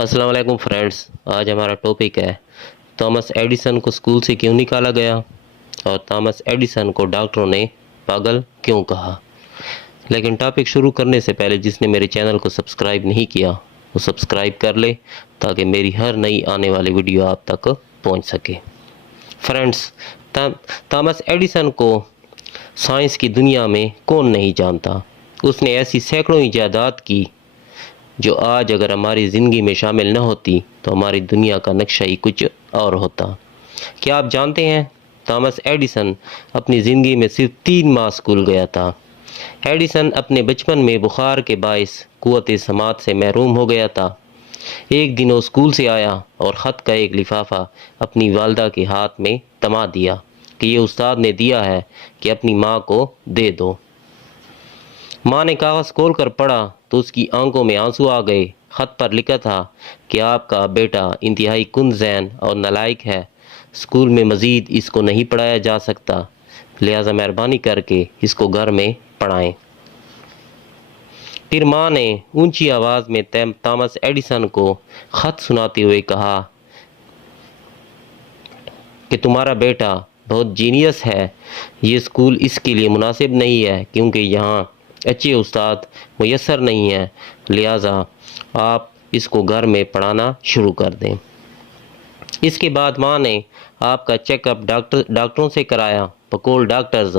السلام علیکم فرینڈس، آج ہمارا ٹاپک ہے تھامس ایڈیسن کو اسکول سے کیوں نکالا گیا اور تھامس ایڈیسن کو ڈاکٹروں نے پاگل کیوں کہا۔ لیکن ٹاپک شروع کرنے سے پہلے جس نے میرے چینل کو سبسکرائب نہیں کیا وہ سبسکرائب کر لے تاکہ میری ہر نئی آنے والی ویڈیو آپ تک پہنچ سکے۔ فرینڈس، تھامس ایڈیسن کو سائنس کی دنیا میں کون نہیں جانتا۔ اس نے ایسی سینکڑوں ایجادات کی جو آج اگر ہماری زندگی میں شامل نہ ہوتی تو ہماری دنیا کا نقشہ ہی کچھ اور ہوتا۔ کیا آپ جانتے ہیں تھامس ایڈیسن اپنی زندگی میں صرف 3 ماہ اسکول گیا تھا۔ ایڈیسن اپنے بچپن میں بخار کے باعث قوت سماعت سے محروم ہو گیا تھا۔ ایک دن وہ اسکول سے آیا اور خط کا ایک لفافہ اپنی والدہ کے ہاتھ میں تما دیا کہ یہ استاد نے دیا ہے کہ اپنی ماں کو دے دو۔ ماں نے کاغذ کھول کر پڑھا تو اس کی آنکھوں میں آنسو آ گئے۔ خط پر لکھا تھا کہ آپ کا بیٹا انتہائی کن ذہن اور نالائق ہے، اسکول میں مزید اس کو نہیں پڑھایا جا سکتا، لہٰذا مہربانی کر کے اس کو گھر میں پڑھائیں۔ پھر ماں نے اونچی آواز میں تھامس ایڈیسن کو خط سناتے ہوئے کہا کہ تمہارا بیٹا بہت جینیس ہے، یہ اسکول اس کے لیے مناسب نہیں ہے کیونکہ یہاں اچھے استاد میسر نہیں ہیں، لہٰذا آپ اس کو گھر میں پڑھانا شروع کر دیں۔ اس کے بعد ماں نے آپ کا چیک اپ ڈاکٹروں سے کرایا۔ بقول ڈاکٹرز،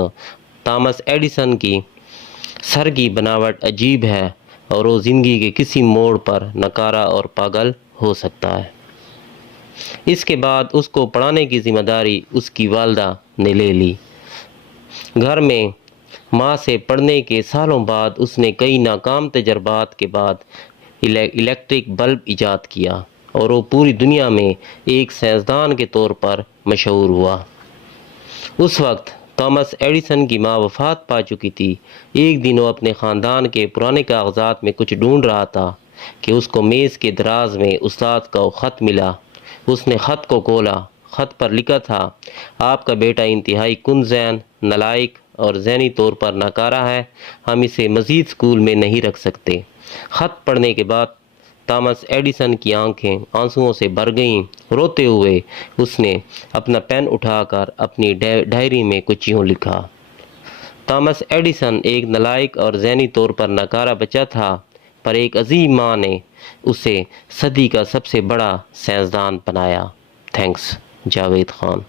تھامس ایڈیسن کی سر کی بناوٹ عجیب ہے اور وہ زندگی کے کسی موڑ پر ناکارہ اور پاگل ہو سکتا ہے۔ اس کے بعد اس کو پڑھانے کی ذمہ داری اس کی والدہ نے لے لی۔ گھر میں ماں سے پڑھنے کے سالوں بعد اس نے کئی ناکام تجربات کے بعد الیکٹرک بلب ایجاد کیا اور وہ پوری دنیا میں ایک سائنسدان کے طور پر مشہور ہوا۔ اس وقت تھامس ایڈیسن کی ماں وفات پا چکی تھی۔ ایک دن وہ اپنے خاندان کے پرانے کاغذات میں کچھ ڈھونڈ رہا تھا کہ اس کو میز کے دراز میں استاد کا وہ خط ملا۔ اس نے خط کو کھولا۔ خط پر لکھا تھا، آپ کا بیٹا انتہائی کن ذہن، نالائق اور ذہنی طور پر ناکارہ ہے، ہم اسے مزید اسکول میں نہیں رکھ سکتے۔ خط پڑھنے کے بعد تھامس ایڈیسن کی آنکھیں آنسوؤں سے بھر گئیں۔ روتے ہوئے اس نے اپنا پین اٹھا کر اپنی ڈائری میں کچھ یوں لکھا، تھامس ایڈیسن ایک نالائق اور ذہنی طور پر ناکارہ بچہ تھا، پر ایک عظیم ماں نے اسے صدی کا سب سے بڑا سائنسدان بنایا۔ تھینکس، جاوید خان۔